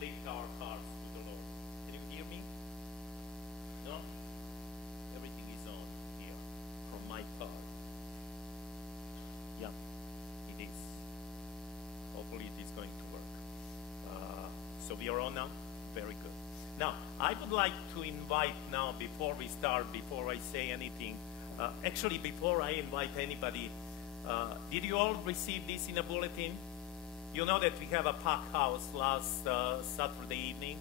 lift our hearts to the Lord. Can you hear me? No? Everything is on here from my part. Yeah, it is. Hopefully it is going to work. So we are on now? Very good. Now, I would like to invite now, before we start, before I say anything, actually before I invite anybody, did you all receive this in a bulletin? You know that we have a pack house last Saturday evening,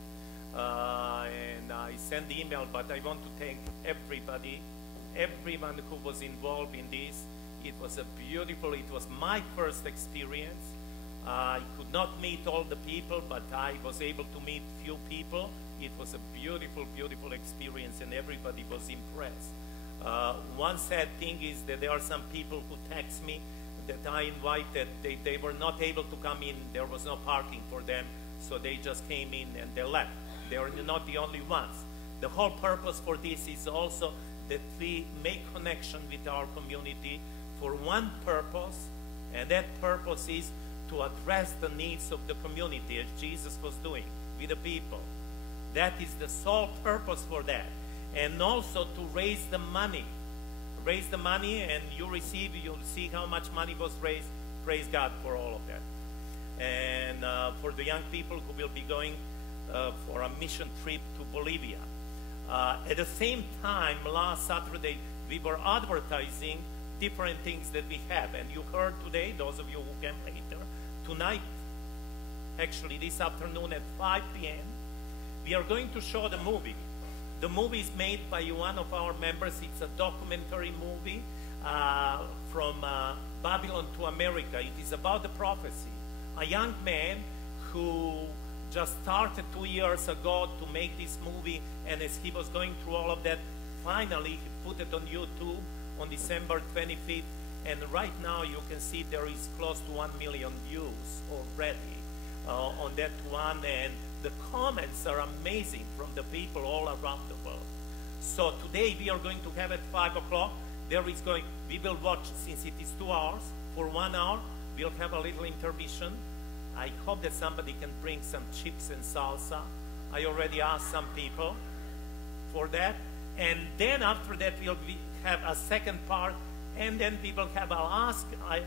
and I sent the email, but I want to thank everybody, everyone who was involved in this. It was it was my first experience. I could not meet all the people, but I was able to meet few people. It was a beautiful, beautiful experience, and everybody was impressed. One sad thing is that there are some people who text me that I invited. They were not able to come in. There was no parking for them, so they just came in and they left. They are not the only ones. The whole purpose for this is also that we make connection with our community for one purpose, and that purpose is to address the needs of the community, as Jesus was doing with the people. That is the sole purpose for that. And also to raise the money. Raise the money, and you'll see how much money was raised. Praise God for all of that. And for the young people who will be going for a mission trip to Bolivia. At the same time, last Saturday, we were advertising different things that we have. And you heard today, those of you who came later, tonight, actually this afternoon at 5 p.m., we are going to show the movie. The movie is made by one of our members. It's a documentary movie from Babylon to America. It is about the prophecy. A young man who just started 2 years ago to make this movie, and as he was going through all of that, finally he put it on YouTube on December 25th, and right now you can see there is close to 1 million views already on that one, and the comments are amazing from the people all around the world. So today we are going to have at 5 o'clock, we will watch, since it is 2 hours, for 1 hour, we'll have a little intermission. I hope that somebody can bring some chips and salsa. I already asked some people for that. And then after that we'll have a second part, and then we will have, I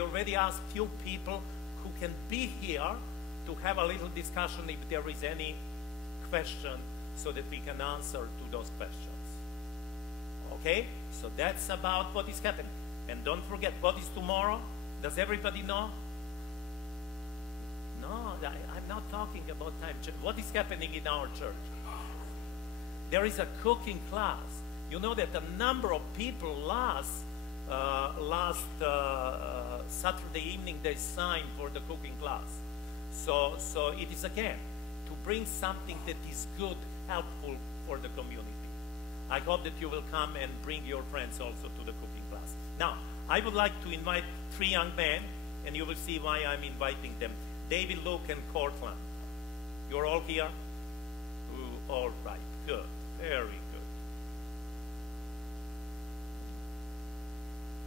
already asked few people who can be here to have a little discussion if there is any question, so that we can answer to those questions. Okay? So that's about what is happening. And don't forget, what is tomorrow? Does everybody know? No, I'm not talking about time. What is happening in our church? There is a cooking class. You know that a number of people last Saturday evening, they signed for the cooking class. So it is again to bring something that is good, helpful for the community. I hope that you will come and bring your friends also to the cooking class. Now, I would like to invite 3 young men, and you will see why I'm inviting them. David, Luke, and Cortland. You're all here? All right, good, very good.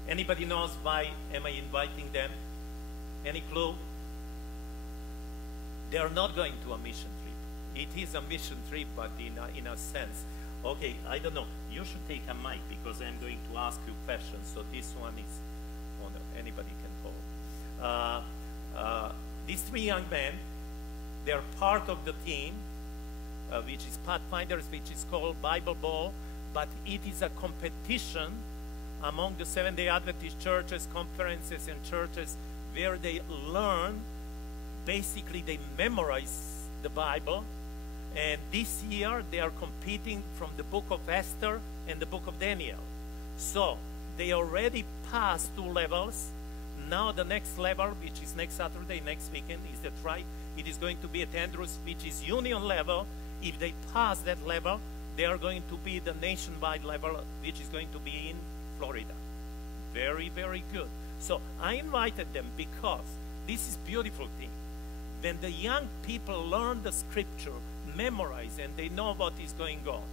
Anybody knows why am I inviting them? Any clue? They are not going to a mission trip. It is a mission trip, but in a sense. Okay, I don't know. You should take a mic, because I'm going to ask you questions. So this one is on. Anybody can call. These 3 young men, they are part of the team, which is Pathfinders, which is called Bible Ball, but it is a competition among the Seventh-day Adventist churches, conferences, and churches where they learn. Basically, they memorize the Bible, and this year they are competing from the book of Esther and the book of Daniel. So they already passed 2 levels. Now the next level, which is next Saturday, next weekend, is that right? It is going to be at Andrews, which is union level. If they pass that level, they are going to be the nationwide level, which is going to be in Florida. Very, very good. So I invited them because this is a beautiful thing. When the young people learn the scripture, memorize, and they know what is going on.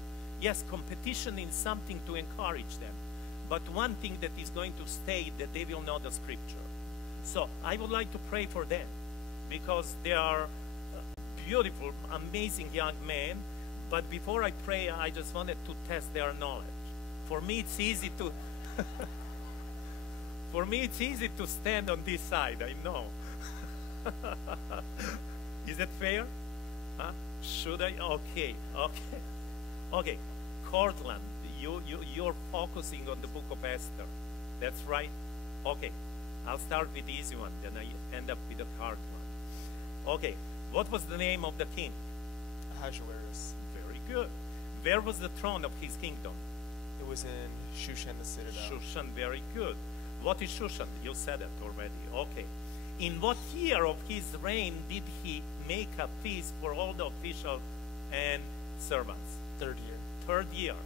Yes, competition is something to encourage them. But one thing that is going to stay, that they will know the scripture. So I would like to pray for them, because they are beautiful, amazing young man. But before I pray, I just wanted to test their knowledge. For me, it's easy to for me, it's easy to stand on this side. I know. Is it fair? Huh? Should I? Okay, okay, okay. Cortland, you're focusing on the book of Esther. That's right. Okay, I'll start with the easy one, then I end up with the hard one. Okay, what was the name of the king? Ahasuerus. Very good. Where was the throne of his kingdom? It was in Shushan the citadel. Shushan, very good. What is Shushan? You said it already. Okay. In what year of his reign did he make a feast for all the officials and servants? Third year. Third year.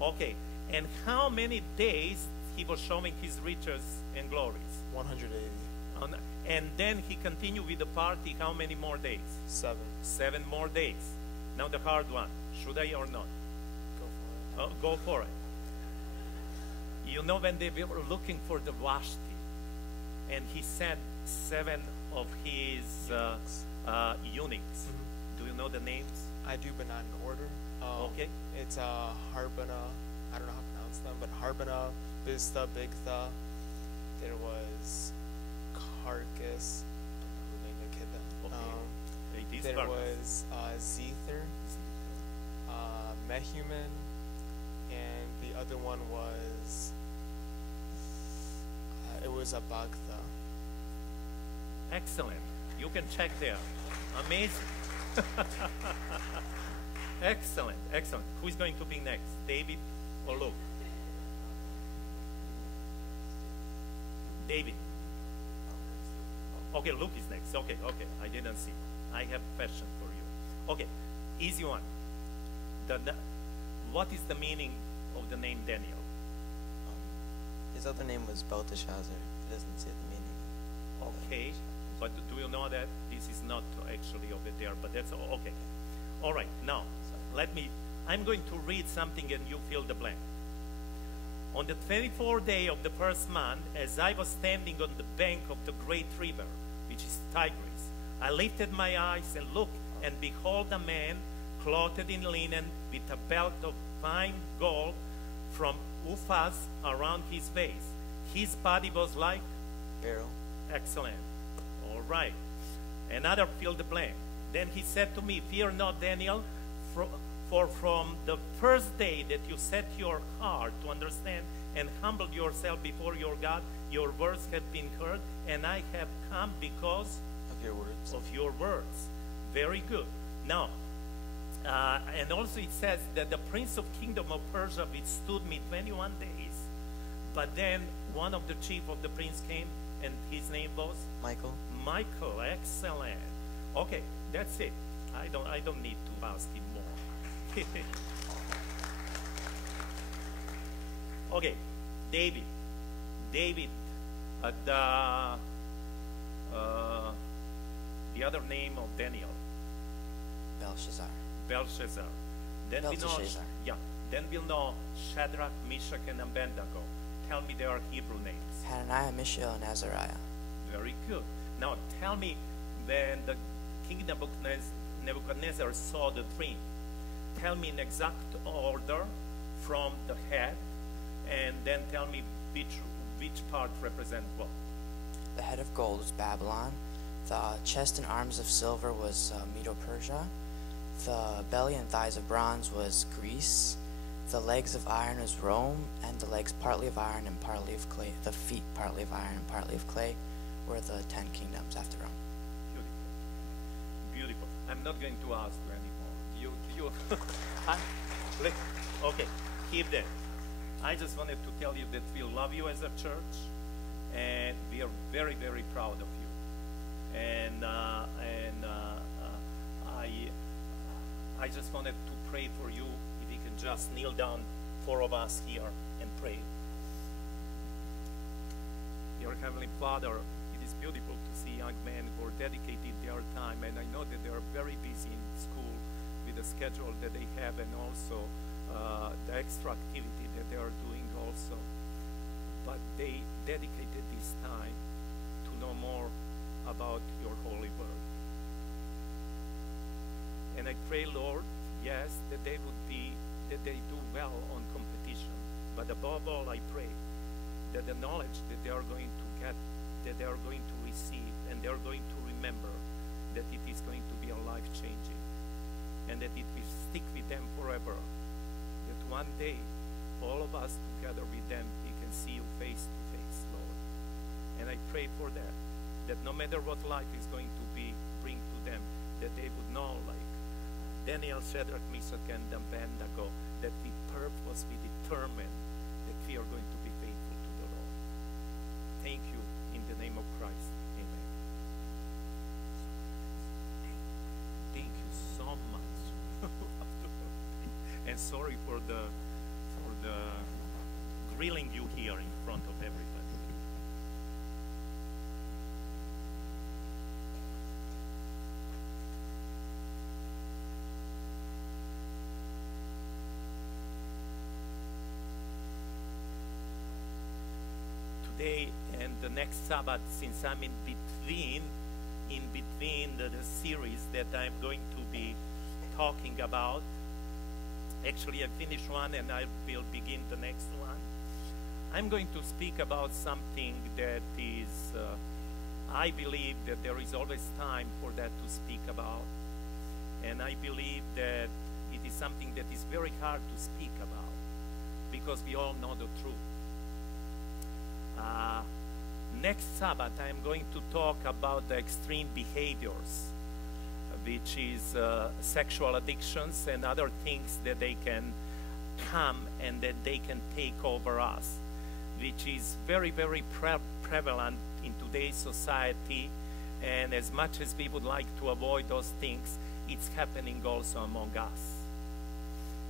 Okay. And how many days he was showing his riches and glories? 180. And then he continued with the party how many more days? 7. 7 more days. Now the hard one. Should I or not? Go for it. Go for it. You know when they were looking for the Vashti, and he sent 7 of his eunuchs. Mm-hmm. Do you know the names? I do, but not in order. Okay. It's Harbana. I don't know how to pronounce them, but Harbana, Biztha, Bigtha. There was Carcass. Who named the kid that? Okay. There was Zether, Mehuman, and the other one was it was a Bagtha. Excellent. You can check there. Amazing. Excellent, excellent. Who is going to be next? David or Luke? David. Okay, Luke is next. Okay, okay. I didn't see. I have a question for you. Okay, easy one. What is the meaning of the name Daniel? His other name was Belteshazzar. It doesn't say the meaning. Okay, but do you know that this is not actually over there? But that's okay. All right. Now, I'm going to read something and you fill the blank. On the 24th day of the first month, as I was standing on the bank of the great river, which is Tigris, I lifted my eyes and looked, and behold, a man clothed in linen with a belt of fine gold from Uphaz around his waist. His body was like Beryl. Excellent. All right. Another filled the blank. Then he said to me, fear not, Daniel, for from the first day that you set your heart to understand and humbled yourself before your God, your words have been heard, and I have come because Of your words. of your words. Very good. Now, and also it says that the prince of kingdom of Persia withstood me 21 days. But then one of the chief of the prince came, and his name was Michael. Michael. Excellent. Okay, that's it. I don't need to ask him more. Okay, David. The other name of Daniel. Belshazzar. Then Belteshazzar. Then we'll know Shadrach, Meshach, and Abednego. Tell me their Hebrew names. Hananiah, Mishael, and Azariah. Very good. Now tell me, when the King Nebuchadnezzar saw the dream, tell me in exact order from the head, and then tell me which part represent what. The head of gold was Babylon. The chest and arms of silver was Medo-Persia. The belly and thighs of bronze was Greece. The legs of iron was Rome, and the legs partly of iron and partly of clay. The feet partly of iron and partly of clay were the 10 kingdoms after Rome. Beautiful. I'm not going to ask you anymore. Okay, keep that. I just wanted to tell you that we love you as a church, and we are very, very proud of you. And I just wanted to pray for you. If you can just kneel down, 4 of us here, and pray. Dear Heavenly Father, it is beautiful to see young men who are dedicated their time, and I know that they are very busy in school with the schedule that they have, and also the extra activity that they are doing also. But they dedicated this time to know more about your holy word. And I pray, Lord, yes, that they do well on competition. But above all, I pray that the knowledge that they are going to get, that they are going to receive, and they are going to remember that it is going to be a life-changing, and that it will stick with them forever. That one day, all of us together with them, we can see you face to face, Lord. And I pray for that, that no matter what life is going to bring to them, that they would know, like Daniel, Shadrach, Meshach, and Abednego, that we purpose, we determine that we are going to be faithful to the Lord. Thank you in the name of Christ. Amen. Thank you so much. And sorry for the grilling you here in front of everybody. Today and the next Sabbath, since I'm in between the series that I'm going to be talking about. Actually, I finished one and I will begin the next one. I'm going to speak about something that is, I believe that there is always time for that to speak about. And I believe that it is something that is very hard to speak about because we all know the truth. Next Sabbath, I'm going to talk about the extreme behaviors, which is sexual addictions and other things that they can come and that they can take over us, which is very, very prevalent in today's society. And as much as we would like to avoid those things, it's happening also among us.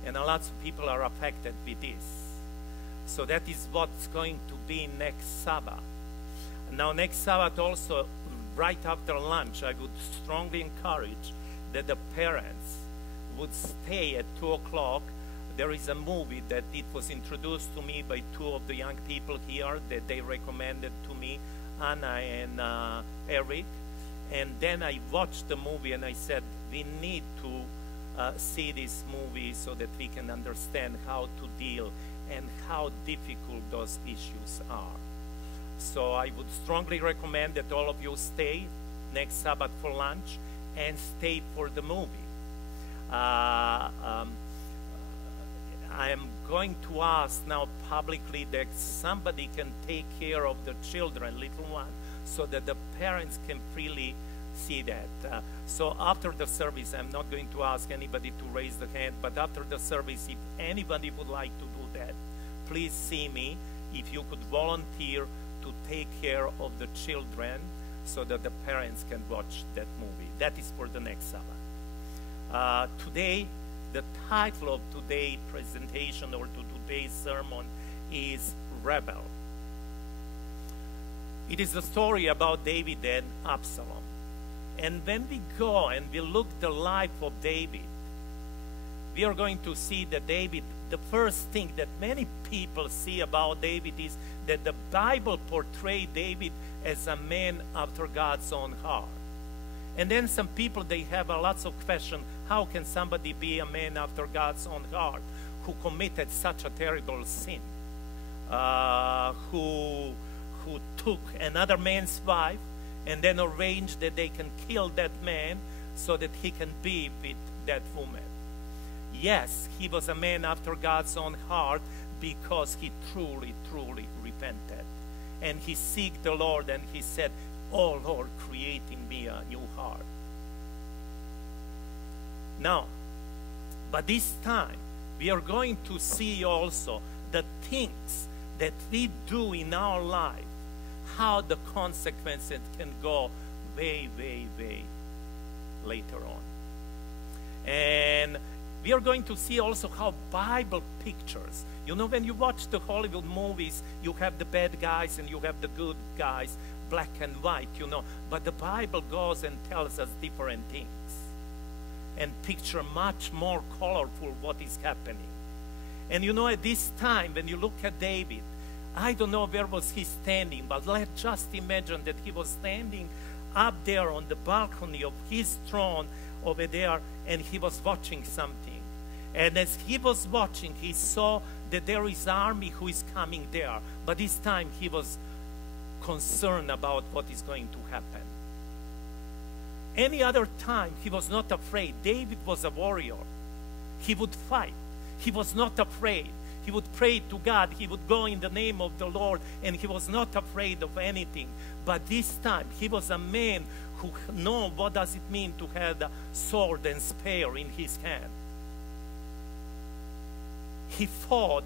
And a lot of people are affected with this. So that is what's going to be next Sabbath. Now, next Sabbath also, right after lunch, I would strongly encourage that the parents would stay at 2 o'clock. There is a movie that it was introduced to me by two of the young people here that they recommended to me, Anna and Eric. And then I watched the movie and I said, we need to see this movie so that we can understand how to deal and how difficult those issues are. So I would strongly recommend that all of you stay next Sabbath for lunch and stay for the movie. I am going to ask now publicly that somebody can take care of the children, little one, so that the parents can freely see that. So after the service, I'm not going to ask anybody to raise the hand, but after the service, if anybody would like to do that, please see me. If you could volunteer to take care of the children so that the parents can watch that movie. That is for the next Sabbath. Today, the title of today's presentation or to today's sermon is Rebel. It is the story about David and Absalom. And when we go and we look the life of David, we are going to see that David, the first thing that many people see about David is that the Bible portrays David as a man after God's own heart. And then some people, they have lots of questions. How can somebody be a man after God's own heart who committed such a terrible sin? Who took another man's wife and then arranged that they can kill that man so that he can be with that woman. Yes, he was a man after God's own heart because he truly, truly repented. And he sought the Lord and he said, "Oh Lord, create in me a new heart." Now, but this time, we are going to see also the things that we do in our life, how the consequences can go way, way, way later on. And we are going to see also how Bible pictures. You know, when you watch the Hollywood movies, you have the bad guys and you have the good guys, black and white, you know. But the Bible goes and tells us different things and picture much more colorful what is happening. And you know, at this time, when you look at David, I don't know where was he standing, but let's just imagine that he was standing up there on the balcony of his throne over there, and he was watching something. And as he was watching, he saw that there is army who is coming there. But this time he was concerned about what is going to happen. Any other time he was not afraid. David was a warrior. He would fight. He was not afraid. He would pray to God. He would go in the name of the Lord, and he was not afraid of anything. But this time he was a man who knew what does it mean to have a sword and spear in his hand. He fought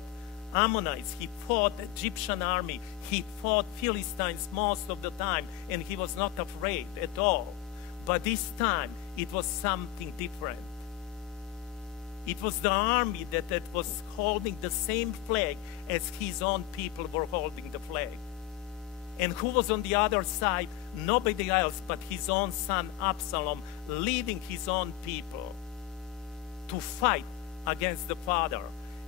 Ammonites, he fought Egyptian army, he fought Philistines most of the time, and he was not afraid at all. But this time it was something different. It was the army that was holding the same flag as his own people were holding the flag. And who was on the other side? Nobody else but his own son Absalom, leading his own people to fight against the father.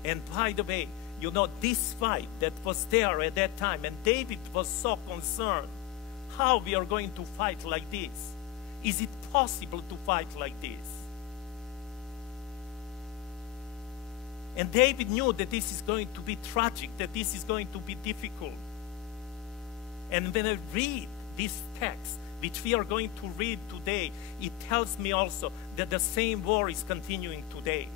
And by the way, you know, this fight that was there at that time, and David was so concerned, how we are going to fight like this? Is it possible to fight like this? And David knew that this is going to be tragic, that this is going to be difficult. And when I read this text, which we are going to read today, it tells me also that the same war is continuing today.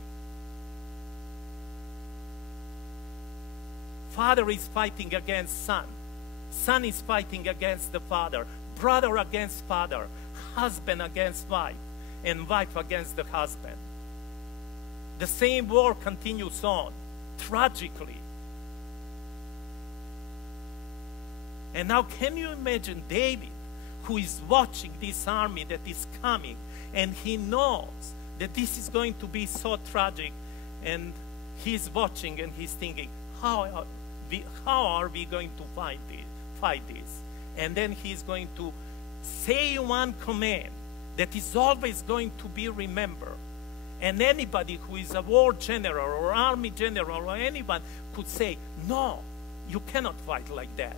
Father is fighting against son. Son is fighting against the father. Brother against father. Husband against wife. And wife against the husband. The same war continues on, tragically. And now can you imagine David, who is watching this army that is coming, and he knows that this is going to be so tragic, and he's watching and he's thinking, how are we going to fight this? And then he's going to say one command that is always going to be remembered. And anybody who is a war general or army general or anyone could say, no, you cannot fight like that.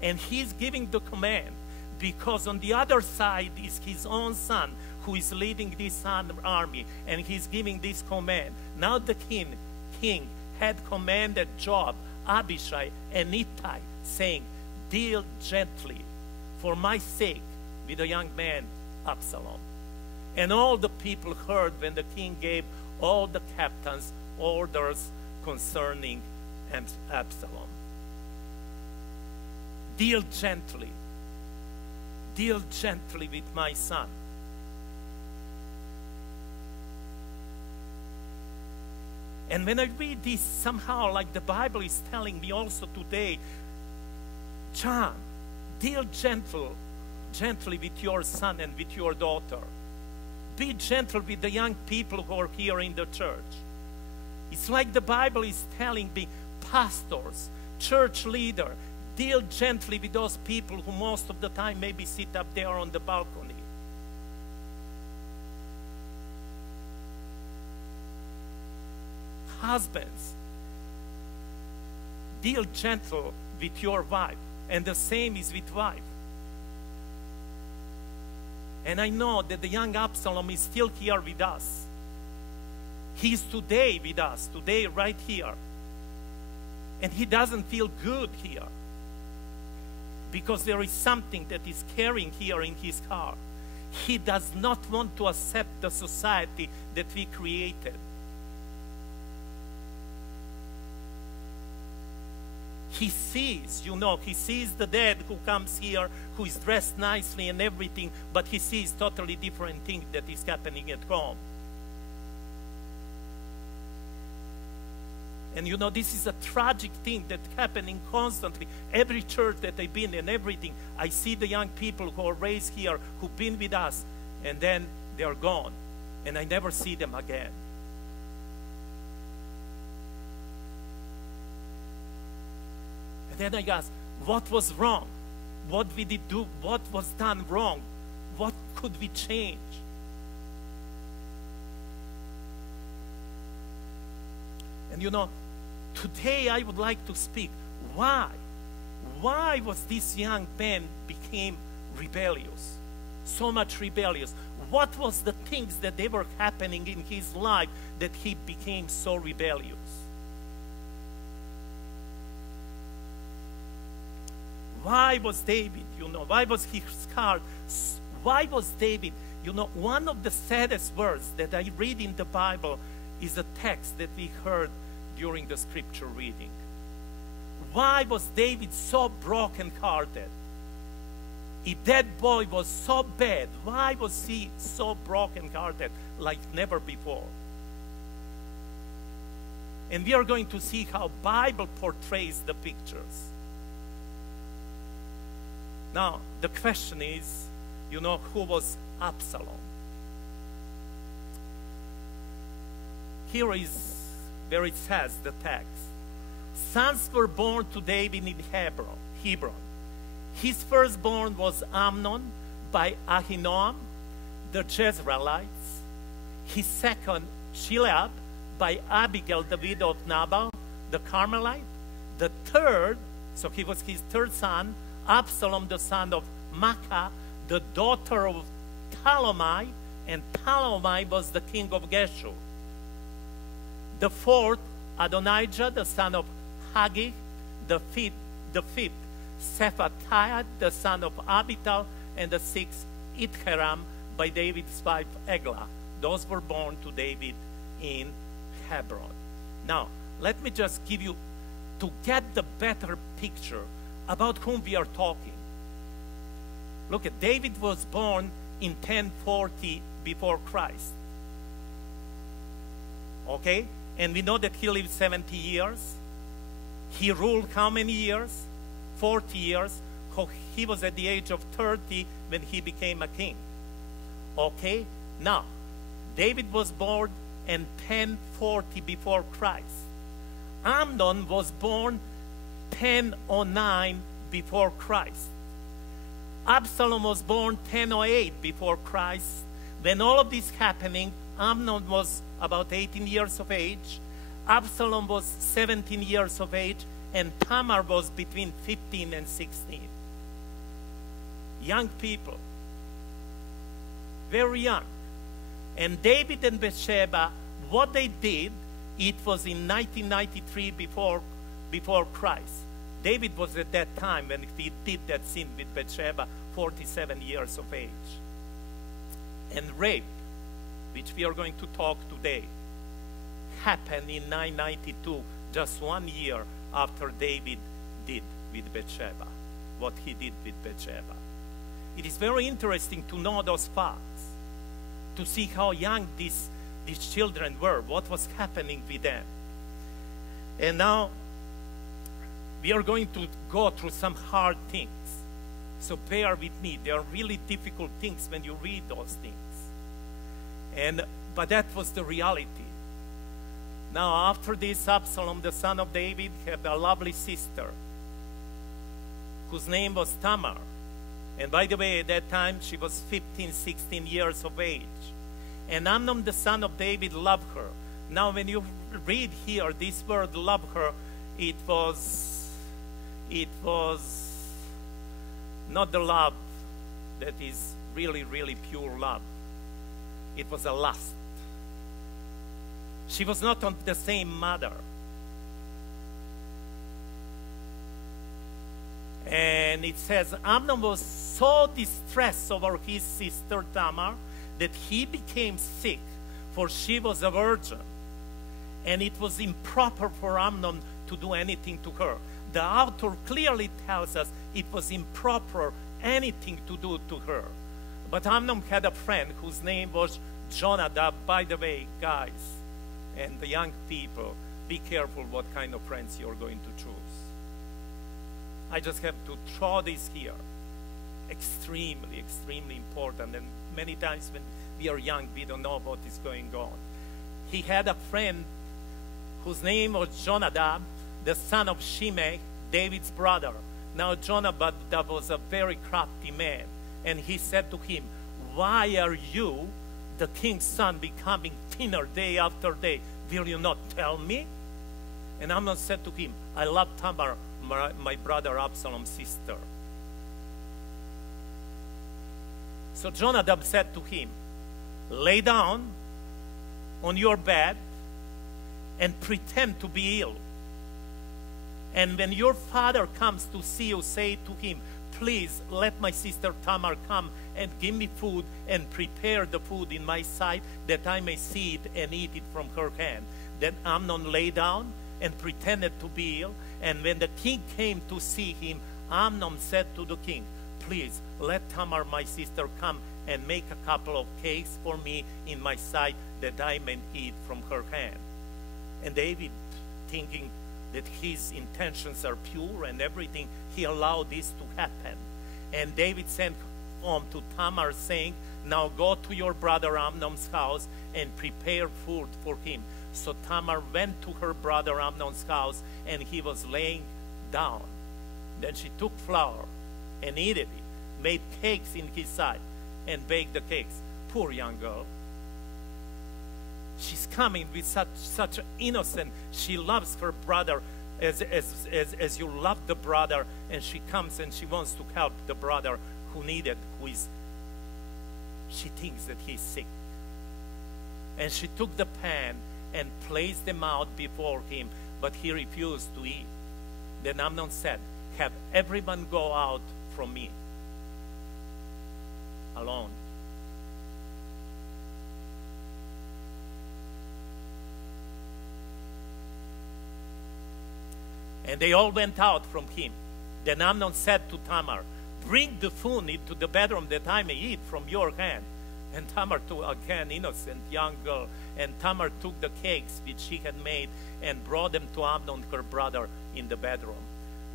And he's giving the command because on the other side is his own son who is leading this army, and he's giving this command. Now the king had commanded Joab, Abishai, and Ittai, saying, deal gently for my sake with the young man Absalom. And all the people heard when the king gave all the captains orders concerning Absalom. Deal gently. Deal gently with my son. And when I read this, somehow like the Bible is telling me also today, John, deal gently with your son and with your daughter. Be gentle with the young people who are here in the church. It's like the Bible is telling me, pastors, church leader, deal gently with those people who most of the time maybe sit up there on the balcony. Husbands, deal gentle with your wife, and the same is with wife. And I know that the young Absalom is still here with us. He's today with us, today right here. And he doesn't feel good here because there is something that is carrying here in his heart. He does not want to accept the society that we created. He sees, he sees the dad who comes here, who is dressed nicely and everything, but he sees totally different thing that is happening at home. And this is a tragic thing that's happening constantly. Every church that I've been in, everything, I see the young people who are raised here, who've been with us, and then they are gone, and I never see them again. Then I asked, what was wrong? What we did do? What was done wrong? What could we change? And today I would like to speak. Why? Why was this young man became rebellious? So much rebellious. what was the things that they were happening in his life that he became so rebellious? Why was David, why was he scarred? Why was David, one of the saddest words that I read in the Bible is a text that we heard during the scripture reading. Why was David so broken-hearted? If that boy was so bad, why was he so broken-hearted like never before? And we are going to see how Bible portrays the pictures. Now, the question is, who was Absalom? Here is where it says the text. Sons were born to David in Hebron. His firstborn was Amnon by Ahinoam, the Jezreelites. His second, Chileab, by Abigail, the widow of Nabal, the Carmelite. The third, so he was his third son, Absalom, the son of Maacah, the daughter of Talmai, and Talmai was the king of Geshur. The fourth, Adonijah, the son of Haggith. The fifth, Shephatiah, the son of Abital. And the sixth, Itcheram, by David's wife Eglah. Those were born to David in Hebron. Now, let me just give you, to get the better picture about whom we are talking. Look at, David was born in 1040 before Christ. Okay? And we know that he lived 70 years. He ruled how many years? 40 years. He was at the age of 30 when he became a king. Okay? Now, David was born in 1040 before Christ. Amnon was born 1009 before Christ. Absalom was born 1008 before Christ. When all of this happening, Amnon was about 18 years of age. Absalom was 17 years of age. And Tamar was between 15 and 16. Young people. Very young. And David and Bathsheba, what they did, it was in 1993 before Christ. David was at that time when he did that sin with Bathsheba, 47 years of age. And rape, which we are going to talk today, happened in 992, just 1 year after David did with Bathsheba, what he did with Bathsheba. It is very interesting to know those facts, to see how young these children were, what was happening with them. And now, we are going to go through some hard things. So bear with me. They are really difficult things when you read those things. But that was the reality. Now, after this, Absalom, the son of David, had a lovely sister whose name was Tamar. And by the way, at that time, she was 15, 16 years of age. And Amnon, the son of David, loved her. Now, when you read here, this word love her, it was not the love that is really, really pure love. It was a lust. She was not on the same mother. And it says, Amnon was so distressed over his sister Tamar that he became sick, for she was a virgin. And it was improper for Amnon to do anything to her. The author clearly tells us it was improper anything to do to her. But Amnon had a friend whose name was Jonadab. By the way, guys, and the young people, be careful what kind of friends you're going to choose. I just have to throw this here. Extremely, extremely important. And many times when we are young, we don't know what is going on. He had a friend whose name was Jonadab, the son of Shimei, David's brother. Now Jonadab was a very crafty man. And he said to him, why are you, the king's son, becoming thinner day after day? Will you not tell me? And Amnon said to him, I love Tamar, my brother Absalom's sister. So Jonadab said to him, lay down on your bed and pretend to be ill. And when your father comes to see you, say to him, please let my sister Tamar come and give me food and prepare the food in my sight that I may see it and eat it from her hand. Then Amnon lay down and pretended to be ill. And when the king came to see him, Amnon said to the king, please let Tamar my sister come and make a couple of cakes for me in my sight that I may eat from her hand. And David, thinking that his intentions are pure and everything, he allowed this to happen. And David sent home to Tamar, saying, now go to your brother Amnon's house and prepare food for him. So Tamar went to her brother Amnon's house, and he was laying down. Then she took flour and kneaded it, made cakes in his sight, and baked the cakes. Poor young girl. She's coming with such innocent. She loves her brother as you love the brother, and she comes and she wants to help the brother she thinks that he's sick. And she took the pan and placed them out before him, but he refused to eat. Then Amnon said, have everyone go out from me alone. And they all went out from him. Then Amnon said to Tamar, bring the food into the bedroom that I may eat from your hand. And Tamar took, again, innocent young girl, and Tamar took the cakes which she had made and brought them to Amnon, her brother, in the bedroom.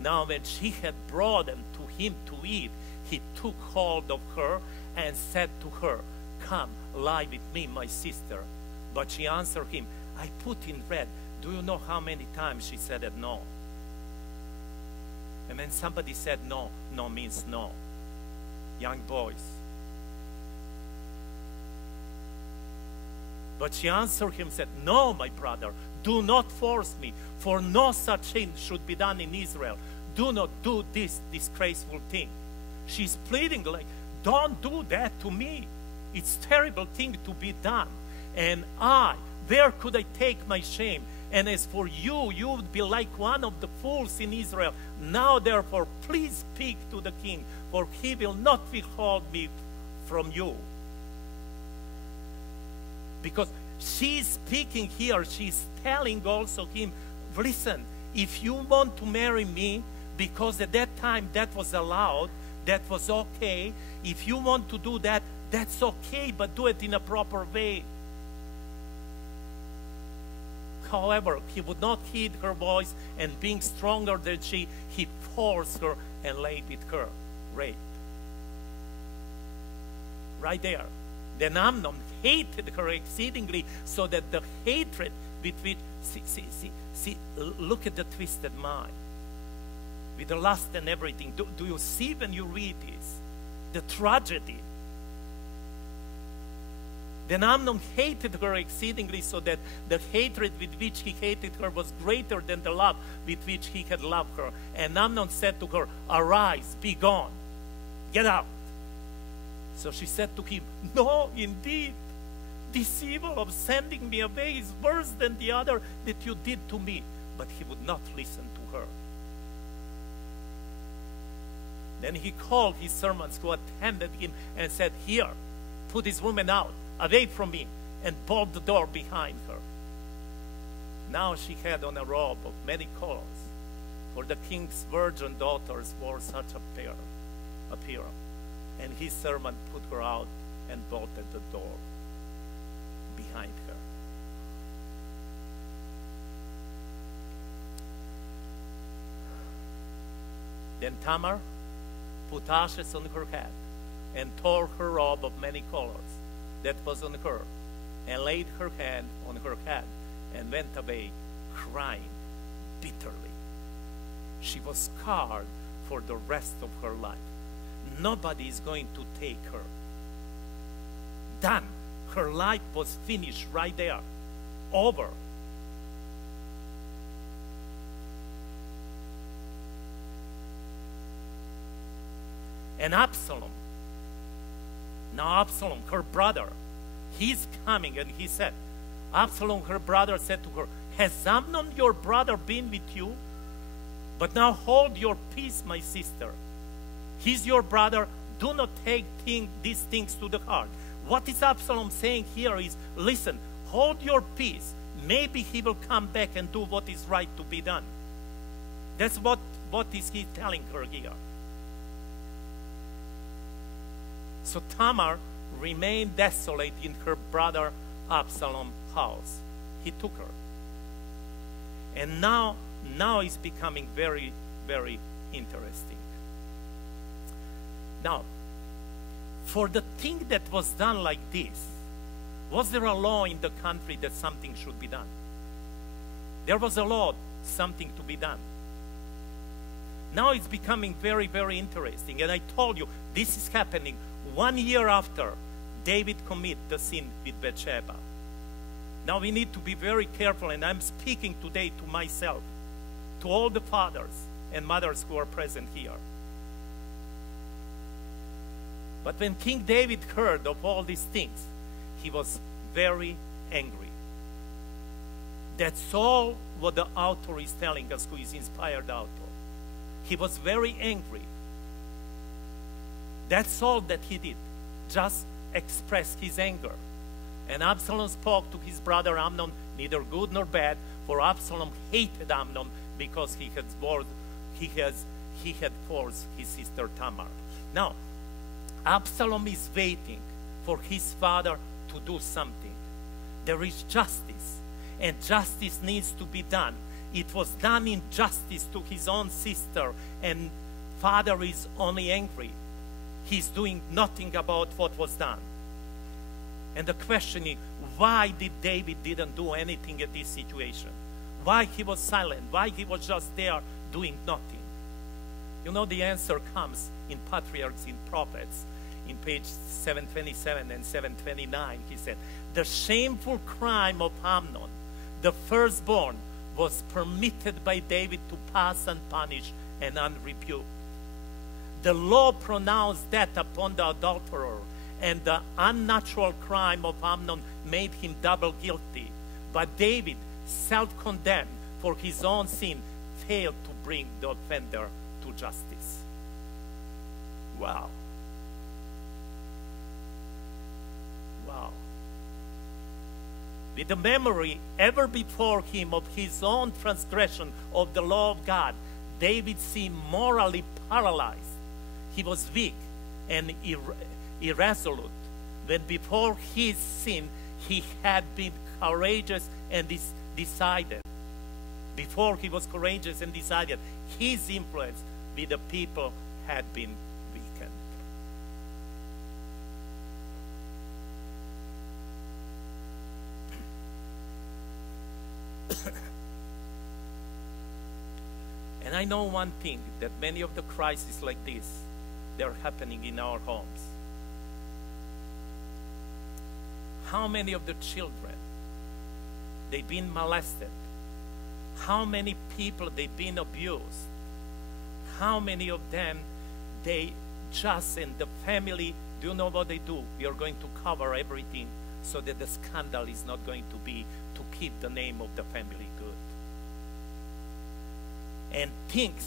Now when she had brought them to him to eat, he took hold of her and said to her, come, lie with me, my sister. But she answered him, I put in red. Do you know how many times she said that no? And when somebody said no, no means no. Young boys. But she answered him and said, no, my brother, do not force me, for no such thing should be done in Israel. Do not do this disgraceful thing. She's pleading like, don't do that to me. It's a terrible thing to be done. And where could I take my shame? And as for you, you would be like one of the fools in Israel. Now, therefore, please speak to the king, for he will not withhold me from you. Because she's speaking here, she's telling also him, listen, if you want to marry me, because at that time that was allowed, that was okay. If you want to do that, that's okay, but do it in a proper way. However, he would not heed her voice, and being stronger than she, he forced her and laid with her. Rape. Right there. Then Amnon hated her exceedingly, so that the hatred with which, see, look at the twisted mind. With the lust and everything. Do you see when you read this? The tragedy. Then Amnon hated her exceedingly, so that the hatred with which he hated her was greater than the love with which he had loved her. And Amnon said to her, arise, be gone, get out. So she said to him, no, indeed, this evil of sending me away is worse than the other that you did to me. But he would not listen to her. Then he called his servants who attended him and said, here, put this woman out, away from me, and bolt the door behind her. Now she had on a robe of many colors, for the king's virgin daughters wore such apparel. And his servant put her out and bolted the door behind her. Then Tamar put ashes on her head and tore her robe of many colors that was on her, and laid her hand on her head, and went away crying bitterly. She was scarred for the rest of her life. Nobody is going to take her. Done. Her life was finished right there. Over. And Absalom, her brother, he's coming, and he said, Absalom, her brother, said to her, has Amnon your brother been with you? But now hold your peace, my sister. He's your brother. Do not take these things to the heart. What is Absalom saying here is, listen, hold your peace. Maybe he will come back and do what is right to be done. That's what is he telling her here. So Tamar remained desolate in her brother Absalom's house. He took her. And now it's becoming very, very interesting. Now, for the thing that was done like this, was there a law in the country that something should be done? There was a law, something to be done. Now it's becoming very, very interesting. And I told you, this is happening 1 year after David committed the sin with Bathsheba. Now we need to be very careful, and I'm speaking today to myself, to all the fathers and mothers who are present here. But when King David heard of all these things, he was very angry. That's all what the author is telling us, who is inspired author. He was very angry. That's all that he did, just express his anger. And Absalom spoke to his brother Amnon, neither good nor bad, for Absalom hated Amnon because he had forced his sister Tamar. Now, Absalom is waiting for his father to do something. There is justice, and justice needs to be done. It was done in justice to his own sister, and father is only angry. He's doing nothing about what was done. And the question is, why did David didn't do anything at this situation? Why he was silent? Why he was just there doing nothing? You know, the answer comes in Patriarchs, in Prophets, in page 727 and 729. He said, the shameful crime of Amnon, the firstborn, was permitted by David to pass unpunished and unrebuked. The law pronounced death upon the adulterer, and the unnatural crime of Amnon made him double guilty. But David, self-condemned for his own sin, failed to bring the offender to justice. Wow. Wow. With the memory ever before him of his own transgression of the law of God, David seemed morally paralyzed. He was weak and irresolute, when before his sin he had been courageous and decided. Before he was courageous and decided, his influence with the people had been weakened. And I know one thing, that many of the crises like this, they're happening in our homes. How many of the children, they've been molested? How many people they've been abused? How many of them, they just in the family, do you know what they do? We are going to cover everything so that the scandal is not going to be, to keep the name of the family good. And things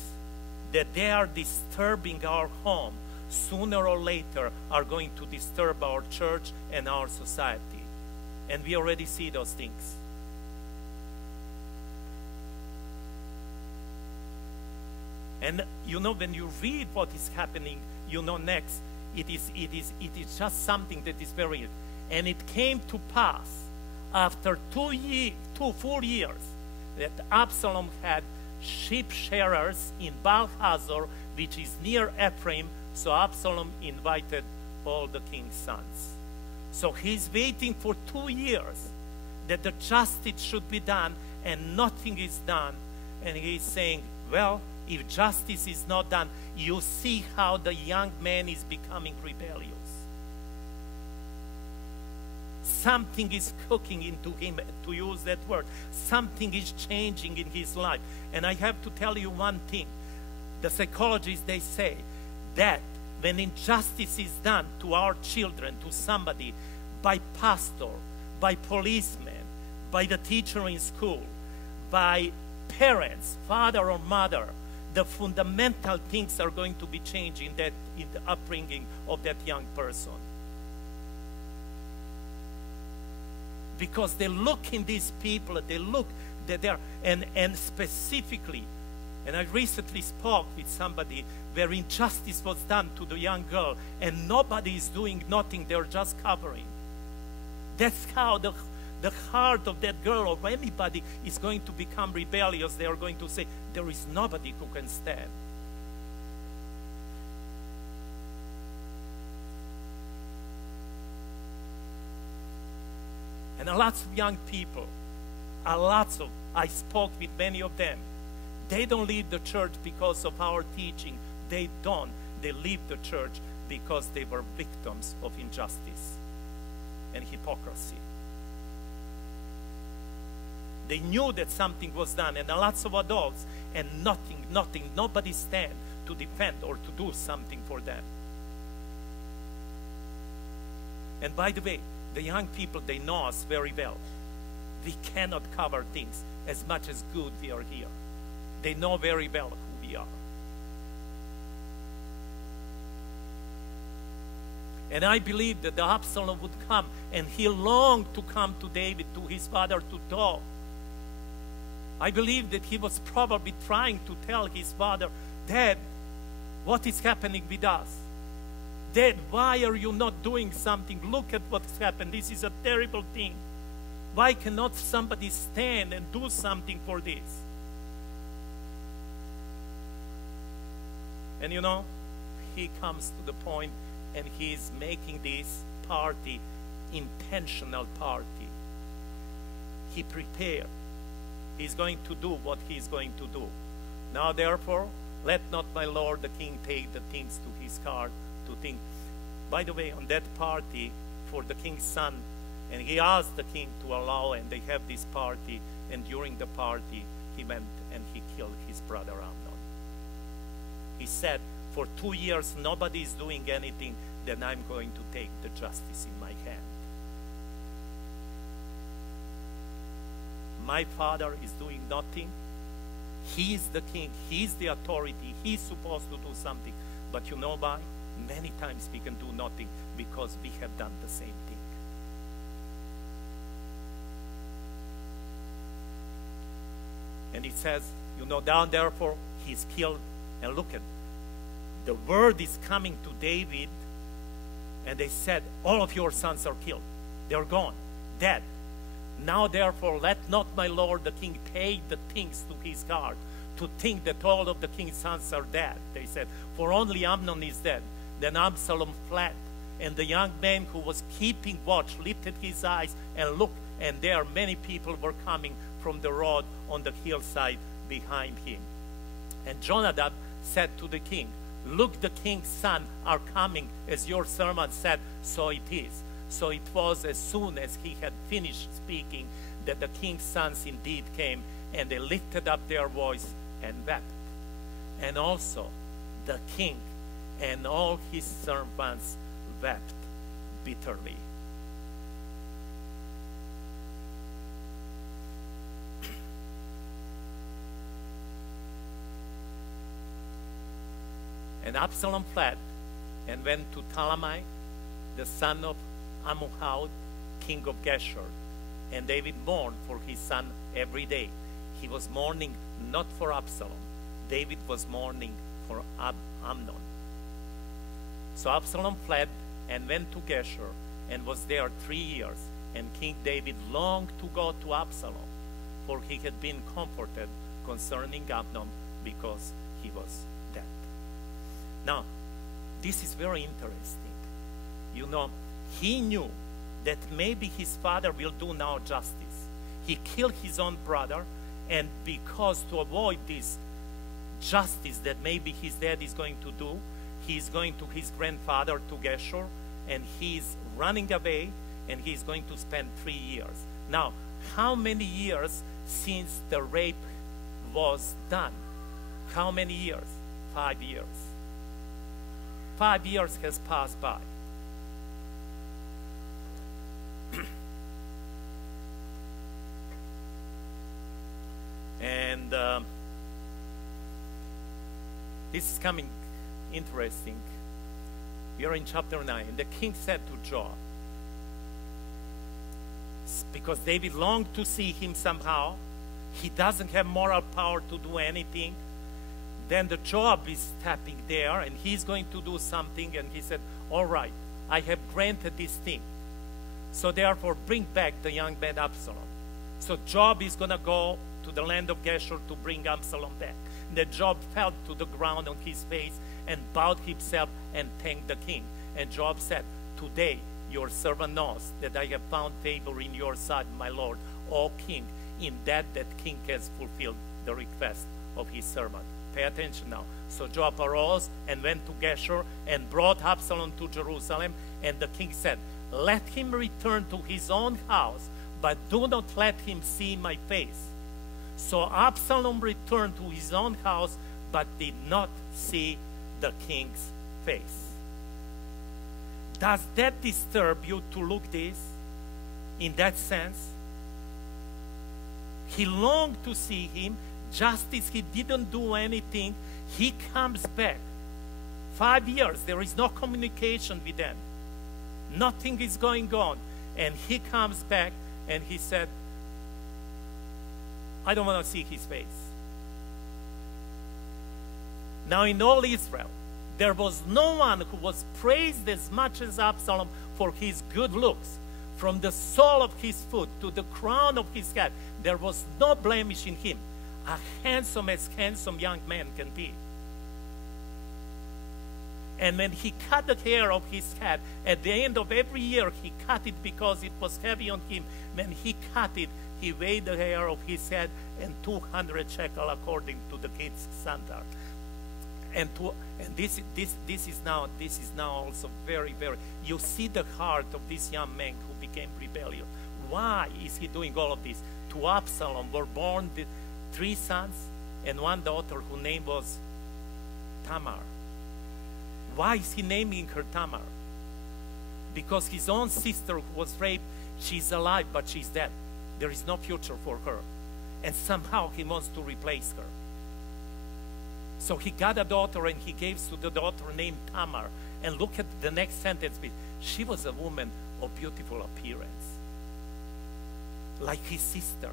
that they are disturbing our home, sooner or later are going to disturb our church and our society. And we already see those things. And you know, when you read what is happening, you know next, it is just something that is very, and it came to pass after 2 full years that Absalom had sheep shearers in Baal-Hazor, which is near Ephraim. So Absalom invited all the king's sons. So he's waiting for 2 years that the justice should be done, and nothing is done. And he's saying, well, if justice is not done, you see how the young man is becoming rebellious. Something is cooking into him, to use that word. Something is changing in his life. And I have to tell you one thing. The psychologists, they say that when injustice is done to our children, to somebody, by pastor, by policemen, by the teacher in school, by parents, father or mother, the fundamental things are going to be changed in the upbringing of that young person. Because they look in these people, they look that they're, and specifically, and I recently spoke with somebody where injustice was done to the young girl and nobody is doing nothing, they're just covering. That's how the heart of that girl or anybody is going to become rebellious. They are going to say, there is nobody who can stand. And lots of young people, I spoke with many of them. They don't leave the church because of our teaching. They don't. They leave the church because they were victims of injustice and hypocrisy. They knew that something was done, and lots of adults, and nobody stand to defend or to do something for them. And by the way, the young people, they know us very well. We cannot cover things as much as good we are here. They know very well who we are. And I believe that the Absalom would come, and he longed to come to David, to his father, to talk. I believe that he was probably trying to tell his father, Dad, what is happening with us? Dad, why are you not doing something? Look at what's happened. This is a terrible thing. Why cannot somebody stand and do something for this? And you know, he comes to the point and he's making this party intentional party. He prepared. He's going to do what he's going to do. Now therefore, let not my lord the king take the things to his heart to think. By the way, on that party for the king's son, and he asked the king to allow, and they have this party, and during the party, he went and he killed his brother Amnon. He said, for 2 years, nobody is doing anything, then I'm going to take the justice in my hand. My father is doing nothing. He is the king. He is the authority. He's supposed to do something. But you know why? Many times we can do nothing because we have done the same thing. And it says, you know, down therefore he's killed. And look at, the word is coming to David, and they said, all of your sons are killed. They're gone, dead. Now therefore let not my lord the king take the things to his heart, to think that all of the king's sons are dead. They said, for only Amnon is dead. Then Absalom fled, and the young man who was keeping watch lifted his eyes and looked, and there many people were coming from the road on the hillside behind him. And Jonadab said to the king, look, the king's son are coming, as your servant said, so it is. So it was as soon as he had finished speaking that the king's sons indeed came, and they lifted up their voice and wept. And also the king and all his servants wept bitterly. And Absalom fled and went to Talmai, the son of Ammihud, king of Geshur. And David mourned for his son every day. He was mourning not for Absalom. David was mourning for Amnon. So Absalom fled and went to Geshur and was there 3 years. And King David longed to go to Absalom, for he had been comforted concerning Amnon because he was dead. Now, this is very interesting. You know, he knew that maybe his father will do now justice. He killed his own brother, and because to avoid this justice that maybe his dad is going to do, he's going to his grandfather to Geshur, and he's running away, and he's going to spend 3 years. Now, how many years since the rape was done? How many years? 5 years. 5 years has passed by. This is coming interesting. We are in chapter 9. And the king said to Joab, because David longed to see him somehow, he doesn't have moral power to do anything. Then the Joab is stepping there, and he's going to do something, and he said, all right, I have granted this thing. So therefore, bring back the young man Absalom. So Joab is going to go to the land of Geshur to bring Absalom back. Then Joab fell to the ground on his face and bowed himself and thanked the king. And Joab said, today your servant knows that I have found favor in your sight, my lord, O king, in that king has fulfilled the request of his servant. Pay attention now. So Joab arose and went to Geshur and brought Absalom to Jerusalem. And the king said, let him return to his own house, but do not let him see my face. So Absalom returned to his own house, but did not see the king's face. Does that disturb you to look this in that sense? He longed to see him. Just as he didn't do anything, he comes back. 5 years, there is no communication with them. Nothing is going on. And he comes back and he said, I don't want to see his face. Now in all Israel, there was no one who was praised as much as Absalom for his good looks. From the sole of his foot to the crown of his head, there was no blemish in him. Handsome young man can be. And when he cut the hair of his head, at the end of every year, he cut it because it was heavy on him. When he cut it, he weighed the hair of his head and 200 shekel according to the king's standard. And this is now also very, very. You see the heart of this young man who became rebellious. Why is he doing all of this? To Absalom were born the 3 sons and 1 daughter whose name was Tamar. Why is he naming her Tamar? Because his own sister who was raped, she's alive, but she's dead. There is no future for her. And somehow he wants to replace her. So he got a daughter and he gave to the daughter named Tamar. And look at the next sentence. She was a woman of beautiful appearance. Like his sister.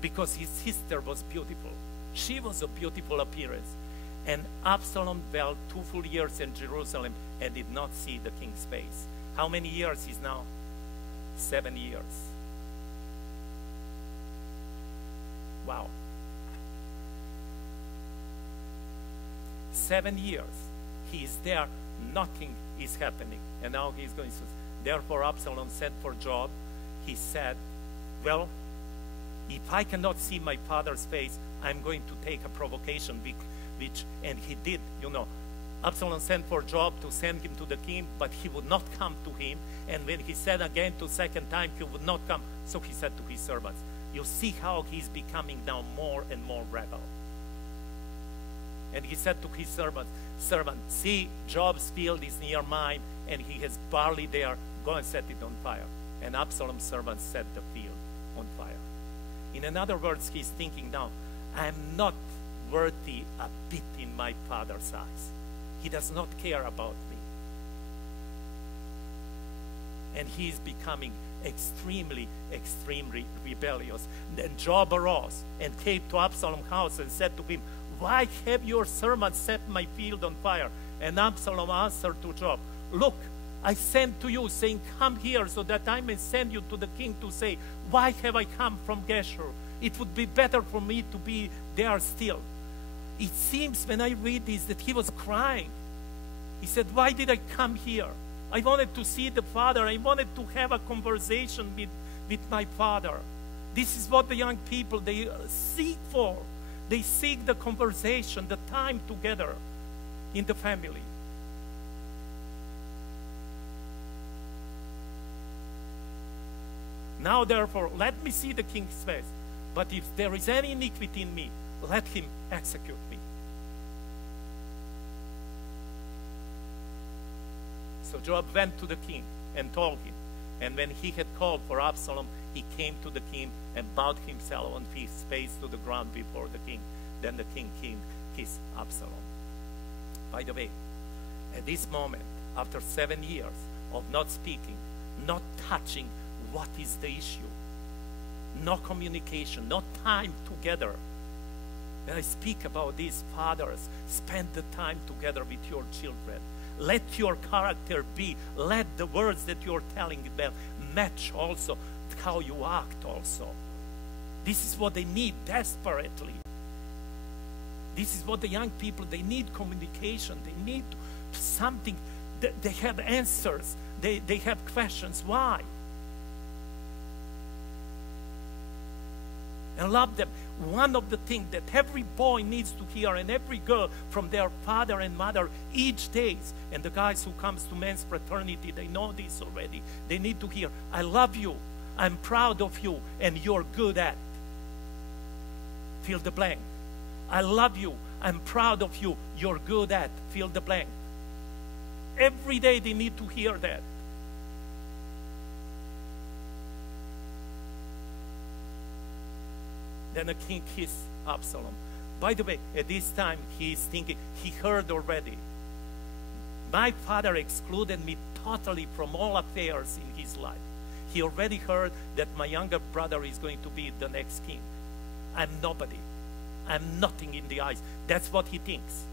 Because his sister was beautiful. She was of beautiful appearance. And Absalom dwelt 2 full years in Jerusalem and did not see the king's face. How many years is now? 7 years. Wow. 7 years. He is there. Nothing is happening. And now he's going to. Therefore Absalom sent for Joab. He said, well, if I cannot see my father's face, I'm going to take a provocation, and he did, Absalom sent for Joab to send him to the king, but he would not come to him. And when he said again to second time, he would not come. So he said to his servants, you see how he's becoming now more and more rebel. And he said to his servant, see, Joab's field is near mine, and he has barley there. Go and set it on fire. And Absalom's servants set the field on fire. In other words, he's thinking now, I'm not worthy a bit in my father's eyes. He does not care about me. And he is becoming extremely rebellious. Then Joab arose and came to Absalom's house and said to him, why have your servants set my field on fire? And Absalom answered to Joab, look, I sent to you, saying, come here so that I may send you to the king to say, why have I come from Geshur? It would be better for me to be there still. It seems when I read this that he was crying. He said, why did I come here? I wanted to see the father. I wanted to have a conversation with my father. This is what the young people, they seek for. They seek the conversation, the time together in the family. Now, therefore, let me see the king's face. But if there is any iniquity in me, let him execute me. So Joab went to the king and told him. And when he had called for Absalom, he came to the king and bowed himself on his face to the ground before the king. Then the king kissed Absalom. By the way, at this moment, after 7 years of not speaking, not touching what is the issue, no communication, no time together. When I speak about these fathers, spend the time together with your children. Let your character be, let the words that you're telling them match also how you act also. This is what they need desperately. This is what the young people, they need communication. They need something. They have answers. They have questions. Why? And love them. One of the things that every boy needs to hear, and every girl from their father and mother each day, and the guys who comes to men's fraternity, they know this already. They need to hear, I love you, I'm proud of you, and you're good at. Fill the blank. I love you, I'm proud of you, you're good at. Fill the blank. Every day they need to hear that. Then the king kissed Absalom. By the way, at this time he is thinking, he heard already. My father excluded me totally from all affairs in his life. He already heard that my younger brother is going to be the next king. I'm nobody. I'm nothing in the eyes. That's what he thinks.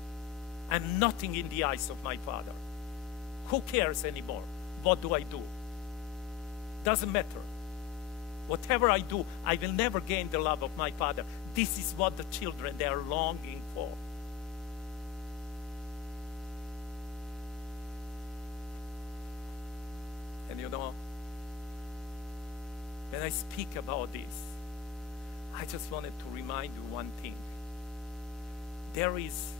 I'm nothing in the eyes of my father. Who cares anymore? What do I do? Doesn't matter. Whatever I do, I will never gain the love of my father. This is what the children, they are longing for. And you know, when I speak about this, I just wanted to remind you one thing. There is,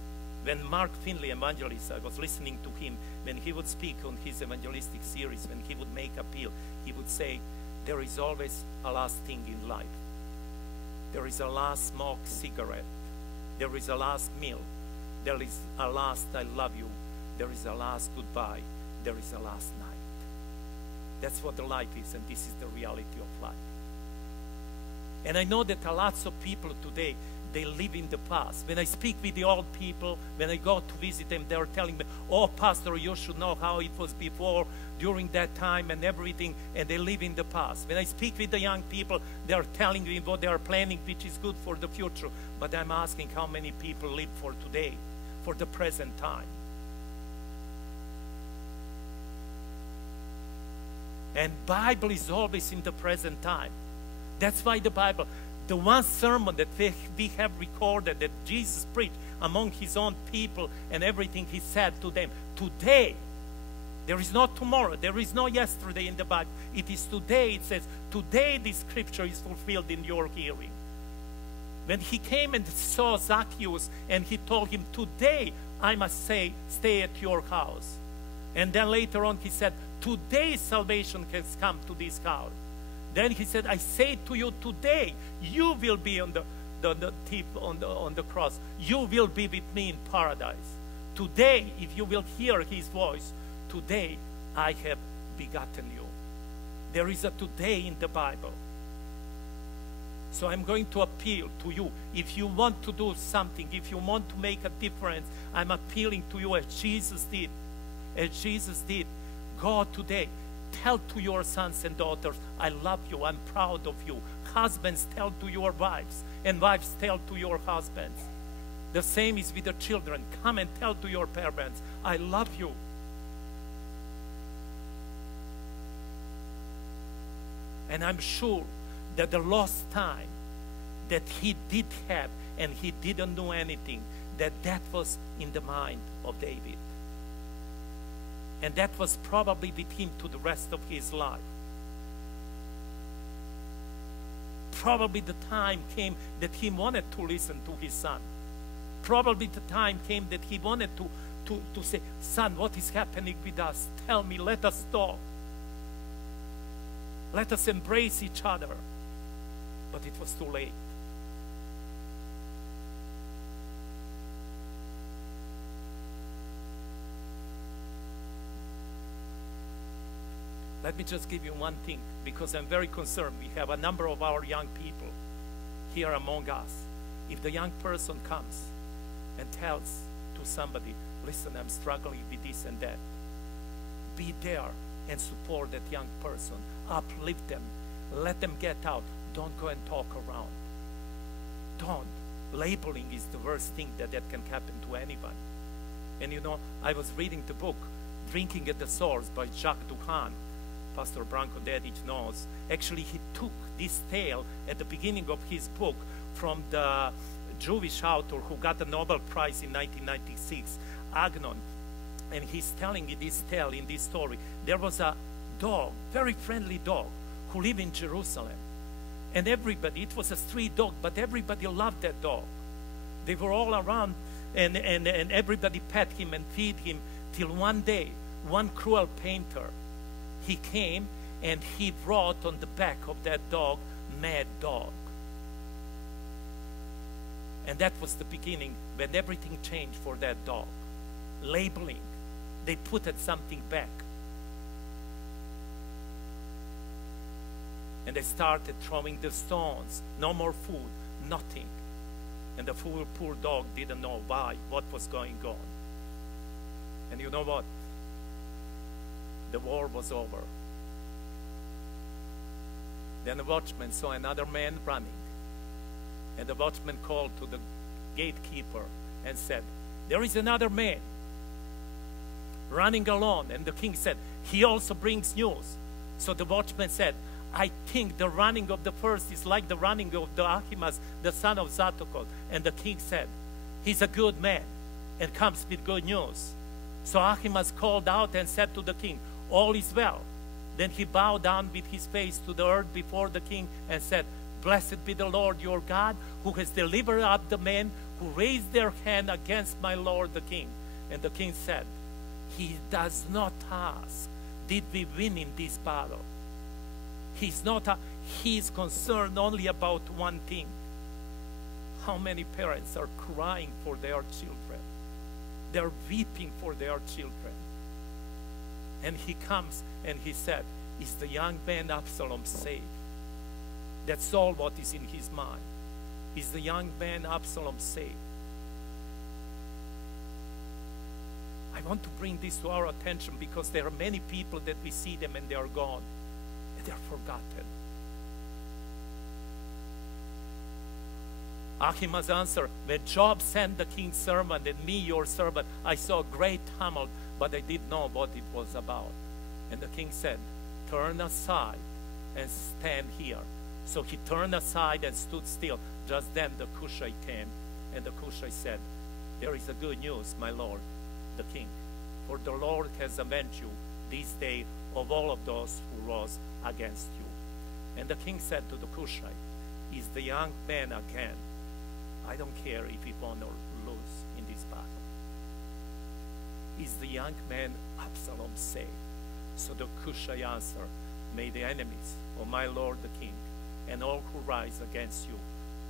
when Mark Finley, evangelist, I was listening to him, when he would speak on his evangelistic series, when he would make appeal, he would say, there is always a last thing in life. There is a last smoked cigarette. There is a last meal. There is a last I love you. There is a last goodbye. There is a last night. That's what the life is, and this is the reality of life. And I know that lots of people today, they live in the past. When I speak with the old people, when I go to visit them, they're telling me, oh, Pastor, you should know how it was before, during that time and everything, and they live in the past. When I speak with the young people, they're telling me what they are planning, which is good for the future. But I'm asking how many people live for today, for the present time. And Bible is always in the present time. That's why the Bible, the one sermon that we have recorded that Jesus preached among his own people and everything he said to them, today, there is not tomorrow, there is no yesterday in the Bible. It is today. It says, today this scripture is fulfilled in your hearing. When he came and saw Zacchaeus and he told him, today I must stay at your house. And then later on he said, today salvation has come to this house. Then he said, I say to you today, you will be on the cross. You will be with me in paradise. Today, if you will hear his voice, today I have begotten you. There is a today in the Bible. So I'm going to appeal to you. If you want to do something, if you want to make a difference, I'm appealing to you as Jesus did. As Jesus did. Go today. Tell to your sons and daughters, I love you, I'm proud of you. Husbands, tell to your wives, and wives, tell to your husbands. The same is with the children. Come and tell to your parents, I love you. And I'm sure that the lost time that he did have and he didn't do anything, that was in the mind of David. And that was probably with him to the rest of his life. Probably the time came that he wanted to listen to his son. Probably the time came that he wanted to say, son, what is happening with us? Tell me, let us talk. Let us embrace each other. But it was too late. Let me just give you one thing, because I'm very concerned. We have a number of our young people here among us. If the young person comes and tells to somebody, listen, I'm struggling with this and that. Be there and support that young person. Uplift them. Let them get out. Don't go and talk around. Don't. Labeling is the worst thing that can happen to anyone. And you know, I was reading the book, Drinking at the Source by Jacques Duhan. Pastor Branko Dedic knows. Actually, he took this tale at the beginning of his book from the Jewish author who got the Nobel Prize in 1996, Agnon. And he's telling me this tale in this story. There was a dog, very friendly dog, who lived in Jerusalem. And everybody, it was a street dog, but everybody loved that dog. They were all around, and everybody pet him and feed him, till one day, one cruel painter, he came and he wrote on the back of that dog, "Mad Dog." And that was the beginning when everything changed for that dog. Labeling. They put something back. And they started throwing the stones. No more food, nothing. And the poor dog didn't know why, what was going on. And you know what? The war was over. Then the watchman saw another man running. And the watchman called to the gatekeeper and said, "There is another man running alone." And the king said, "He also brings news." So the watchman said, "I think the running of the first is like the running of the Ahimaaz, the son of Zadok." And the king said, "He's a good man and comes with good news." So Ahimaaz called out and said to the king, "All is well." Then he bowed down with his face to the earth before the king and said, "Blessed be the Lord your God, who has delivered up the men who raised their hand against my lord the king." And the king said, "He does not ask, did we win in this battle?" He's concerned only about one thing. How many parents are crying for their children? They're weeping for their children. And he comes and he said, "Is the young man Absalom safe?" That's all what is in his mind. Is the young man Absalom safe? I want to bring this to our attention because there are many people that we see them and they are gone. And they're forgotten. Ahimaaz answered, "When Joab sent the king's servant and me, your servant, I saw great tumult, but I didn't know what it was about." And the king said, "Turn aside and stand here." So he turned aside and stood still. Just then the Cushite came, and the Cushite said, "There is a good news, my lord, the king. For the Lord has avenged you this day of all of those who rose against you." And the king said to the Cushite, "Is the young man again? I don't care if he won or lose in this battle. Is the young man Absalom safe?" So the Cushite answered, "May the enemies of my lord the king and all who rise against you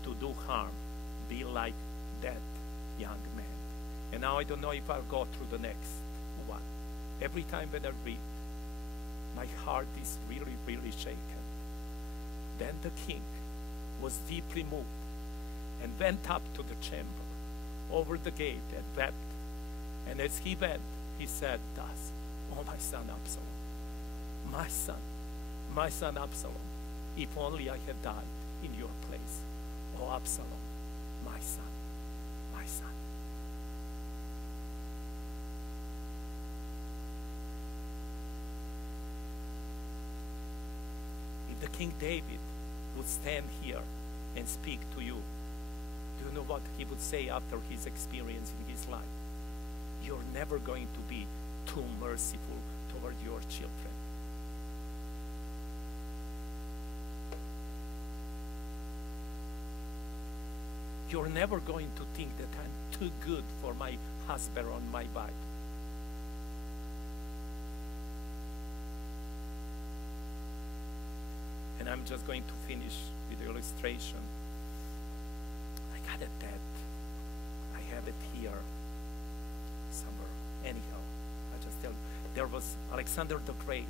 to do harm be like that young man." And now I don't know if I'll go through the next one. Every time when I read, my heart is really, really shaken. Then the king was deeply moved and went up to the chamber over the gate and wept. And as he went, he said thus, "Oh, my son Absalom, my son Absalom, if only I had died in your place. Oh, Absalom, my son, my son." If the King David would stand here and speak to you, do you know what he would say after his experience in his life? You're never going to be too merciful toward your children. You're never going to think that I'm too good for my husband or my wife. And I'm just going to finish with the illustration. I got it that I have it here somewhere. Anyhow, I just tell you, there was Alexander the Great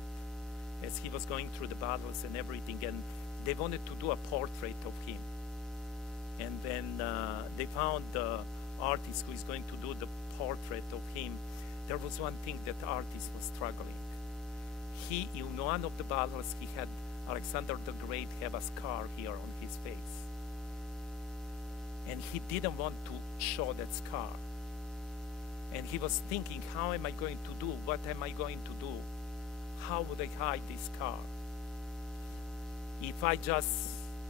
as he was going through the battles and everything, and they wanted to do a portrait of him. And then they found artist who is going to do the portrait of him, there was one thing that artist was struggling. He, in one of the battles, he had Alexander the Great have a scar here on his face. And he didn't want to show that scar. And he was thinking, how am I going to do? What am I going to do? How would I hide this scar? If I just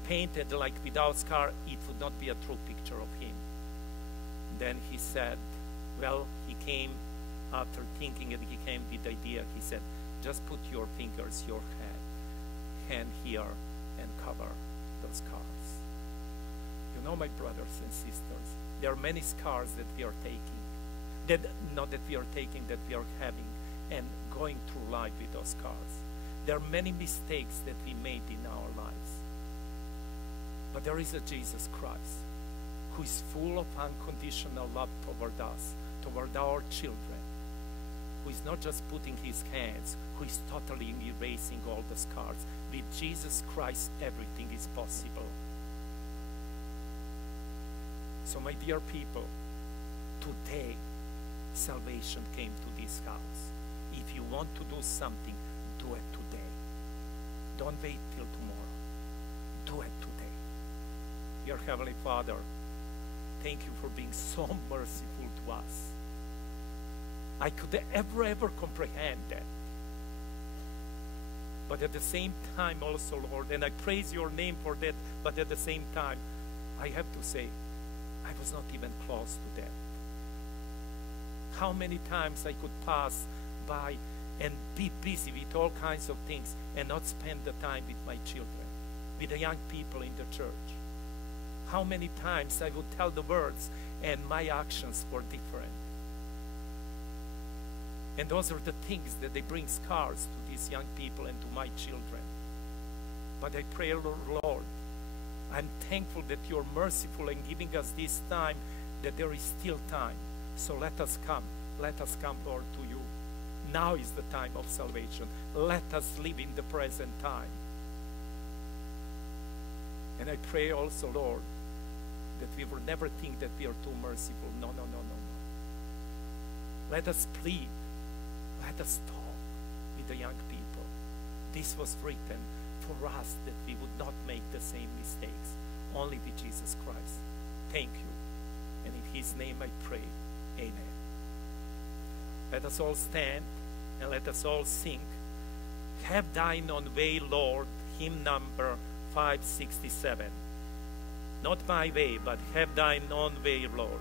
painted like without scar, it would not be a true picture of him. Then he said, well, he came after thinking, and he came with the idea. He said, just put your fingers, your hand here, and cover those scars. You know, my brothers and sisters, there are many scars that we are taking, that we are having, and going through life with those scars. There are many mistakes that we made in our lives. But there is a Jesus Christ who is full of unconditional love toward us, toward our children, who is not just putting his hands, who is totally erasing all the scars. With Jesus Christ, everything is possible. So, my dear people, today, salvation came to this house. If you want to do something, do it today. Don't wait till tomorrow. Do it today. Dear Heavenly Father, thank you for being so merciful to us. I could ever comprehend that. But at the same time also, Lord, and I praise your name for that, but at the same time, I have to say, I was not even close to that. How many times I could pass by and be busy with all kinds of things and not spend the time with my children, with the young people in the church. How many times I would tell the words and my actions were different. And those are the things that they bring scars to these young people and to my children. But I pray, Lord, I'm thankful that you're merciful and giving us this time, that there is still time. So let us come, Lord, to you. Now is the time of salvation. Let us live in the present time. And I pray also, Lord, that we will never think that we are too merciful. No. Let us plead. Let us talk with the young people. This was written for us, that we would not make the same mistakes, only with Jesus Christ. Thank you. And in his name I pray. Amen. Let us all stand and let us all sing Have Thine Own Way, Lord, hymn number 567. Not my way, but have Thine own way, Lord.